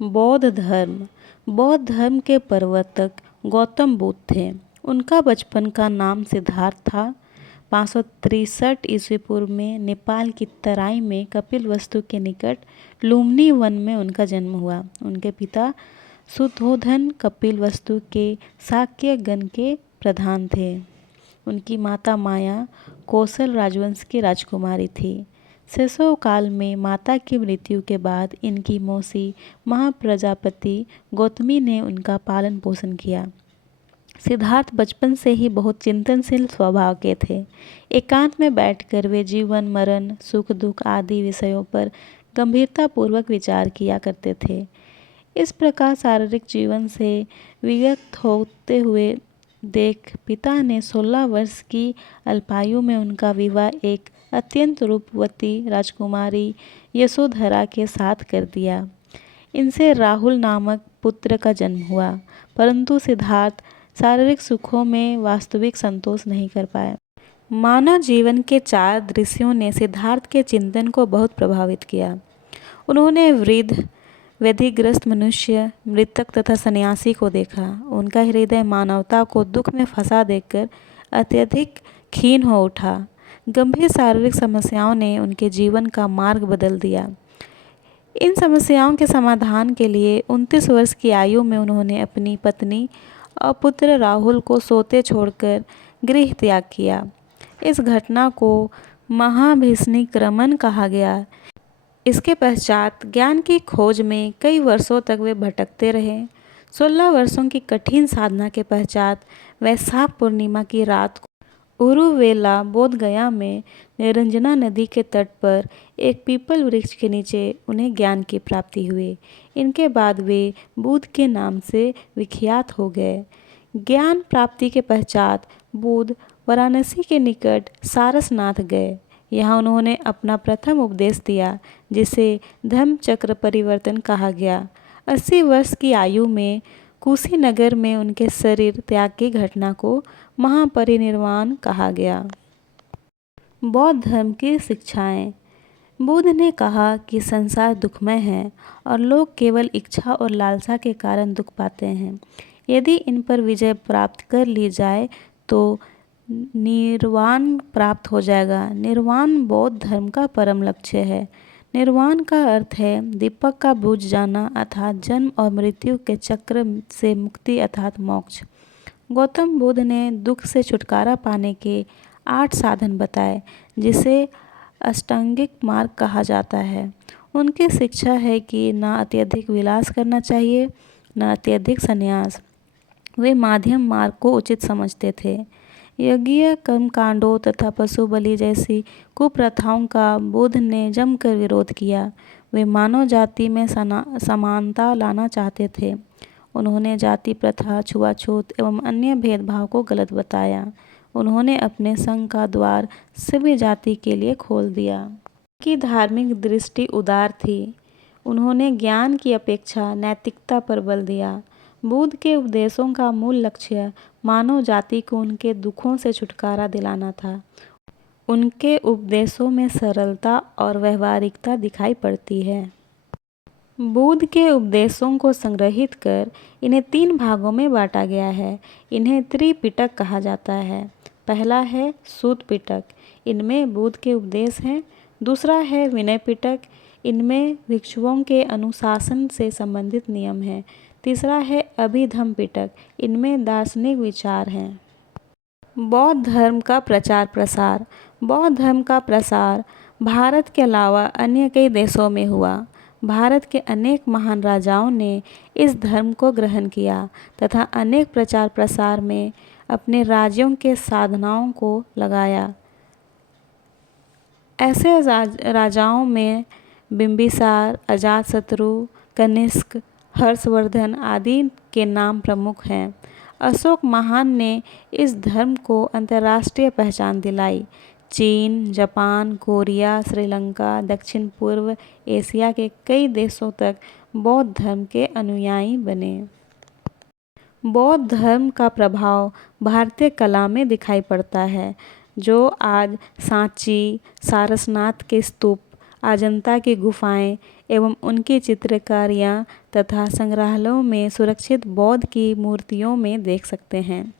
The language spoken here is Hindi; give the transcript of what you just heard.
बौद्ध धर्म के प्रवर्तक गौतम बुद्ध थे। उनका बचपन का नाम सिद्धार्थ था। 563 ईस्वी पूर्व में नेपाल की तराई में कपिलवस्तु के निकट लुम्बिनी वन में उनका जन्म हुआ। उनके पिता शुद्धोधन कपिलवस्तु के शाक्य गण के प्रधान थे। उनकी माता माया कौशल राजवंश की राजकुमारी थी। शैशव काल में माता की मृत्यु के बाद इनकी मौसी महाप्रजापति गौतमी ने उनका पालन पोषण किया। सिद्धार्थ बचपन से ही बहुत चिंतनशील स्वभाव के थे। एकांत में बैठकर वे जीवन मरण सुख दुख आदि विषयों पर गंभीरतापूर्वक विचार किया करते थे। इस प्रकार शारीरिक जीवन से विगत होते हुए देख पिता ने 16 वर्ष की अल्पायु में उनका विवाह एक अत्यंत रूपवती राजकुमारी यशोधरा के साथ कर दिया। इनसे राहुल नामक पुत्र का जन्म हुआ, परंतु सिद्धार्थ शारीरिक सुखों में वास्तविक संतोष नहीं कर पाए। मानव जीवन के 4 दृश्यों ने सिद्धार्थ के चिंतन को बहुत प्रभावित किया। उन्होंने वृद्ध व्याधिग्रस्त मनुष्य मृतक तथा सन्यासी को देखा। उनका हृदय मानवता को दुख में फंसा देखकर अत्यधिक क्षीण हो उठा। गंभीर शारीरिक समस्याओं ने उनके जीवन का मार्ग बदल दिया। इन समस्याओं के समाधान के लिए 29 वर्ष की आयु में उन्होंने अपनी पत्नी और पुत्र राहुल को सोते छोड़कर गृह त्याग किया। इस घटना को महाभिनिष्क्रमण कहा गया। इसके पश्चात ज्ञान की खोज में कई वर्षों तक वे भटकते रहे। 16 वर्षों की कठिन साधना के पश्चात वैशाख पूर्णिमा की रात को उरुवेला बोधगया में निरंजना नदी के तट पर एक पीपल वृक्ष के नीचे उन्हें ज्ञान की प्राप्ति हुई। इनके बाद वे बुद्ध के नाम से विख्यात हो गए। ज्ञान प्राप्ति के पश्चात बुद्ध वाराणसी के निकट सारसनाथ गए। यहाँ उन्होंने अपना प्रथम उपदेश दिया, जिसे धम्म चक्र परिवर्तन कहा गया। 80 वर्ष की आयु में कुशीनगर में उनके शरीर त्याग की घटना को महापरिनिर्वाण कहा गया। बौद्ध धर्म की शिक्षाएं। बुद्ध ने कहा कि संसार दुखमय है और लोग केवल इच्छा और लालसा के कारण दुख पाते हैं। यदि इन पर विजय प्राप्त कर ली जाए तो निर्वाण प्राप्त हो जाएगा। निर्वाण बौद्ध धर्म का परम लक्ष्य है। निर्वाण का अर्थ है दीपक का बुझ जाना अर्थात जन्म और मृत्यु के चक्र से मुक्ति अर्थात मोक्ष। गौतम बुद्ध ने दुख से छुटकारा पाने के 8 साधन बताए, जिसे अष्टांगिक मार्ग कहा जाता है। उनकी शिक्षा है कि न अत्यधिक विलास करना चाहिए, न अत्यधिक संन्यास। वे मध्यम मार्ग को उचित समझते थे। यज्ञीय कर्मकांडों तथा पशु बलि जैसी कुप्रथाओं का बुद्ध ने जमकर विरोध किया। वे मानव जाति में समानता लाना चाहते थे। उन्होंने जाति प्रथा, छुआछूत एवं अन्य भेदभाव को गलत बताया। उन्होंने अपने संघ का द्वार सभी जाति के लिए खोल दिया। उनकी धार्मिक दृष्टि उदार थी। उन्होंने ज्ञान की अपेक्षा नैतिकता पर बल दिया। बुद्ध के उपदेशों का मूल लक्ष्य मानव जाति को उनके दुखों से छुटकारा दिलाना था। उनके उपदेशों में सरलता और व्यवहारिकता दिखाई पड़ती है। बुद्ध के उपदेशों को संग्रहित कर इन्हें 3 भागों में बांटा गया है। इन्हें त्रिपिटक कहा जाता है। पहला है सूत पिटक, इनमें बुद्ध के उपदेश हैं। दूसरा है विनय पिटक, इनमें भिक्षुओं के अनुशासन से संबंधित नियम हैं। तीसरा है अभिधम्म पिटक, इनमें दार्शनिक विचार हैं। बौद्ध धर्म का प्रचार प्रसार। बौद्ध धर्म का प्रसार भारत के अलावा अन्य कई देशों में हुआ। भारत के अनेक महान राजाओं ने इस धर्म को ग्रहण किया तथा अनेक प्रचार प्रसार में अपने राज्यों के साधनाओं को लगाया। ऐसे राजाओं में बिंबिसार, अजातशत्रु, कनिष्क, हर्षवर्धन आदि के नाम प्रमुख हैं। अशोक महान ने इस धर्म को अंतर्राष्ट्रीय पहचान दिलाई। चीन, जापान, कोरिया, श्रीलंका, दक्षिण पूर्व एशिया के कई देशों तक बौद्ध धर्म के अनुयायी बने। बौद्ध धर्म का प्रभाव भारतीय कला में दिखाई पड़ता है, जो आज सांची, सारनाथ के स्तूप अजंता की गुफाएं एवं उनकी चित्रकारियाँ तथा संग्रहालयों में सुरक्षित बौद्ध की मूर्तियों में देख सकते हैं।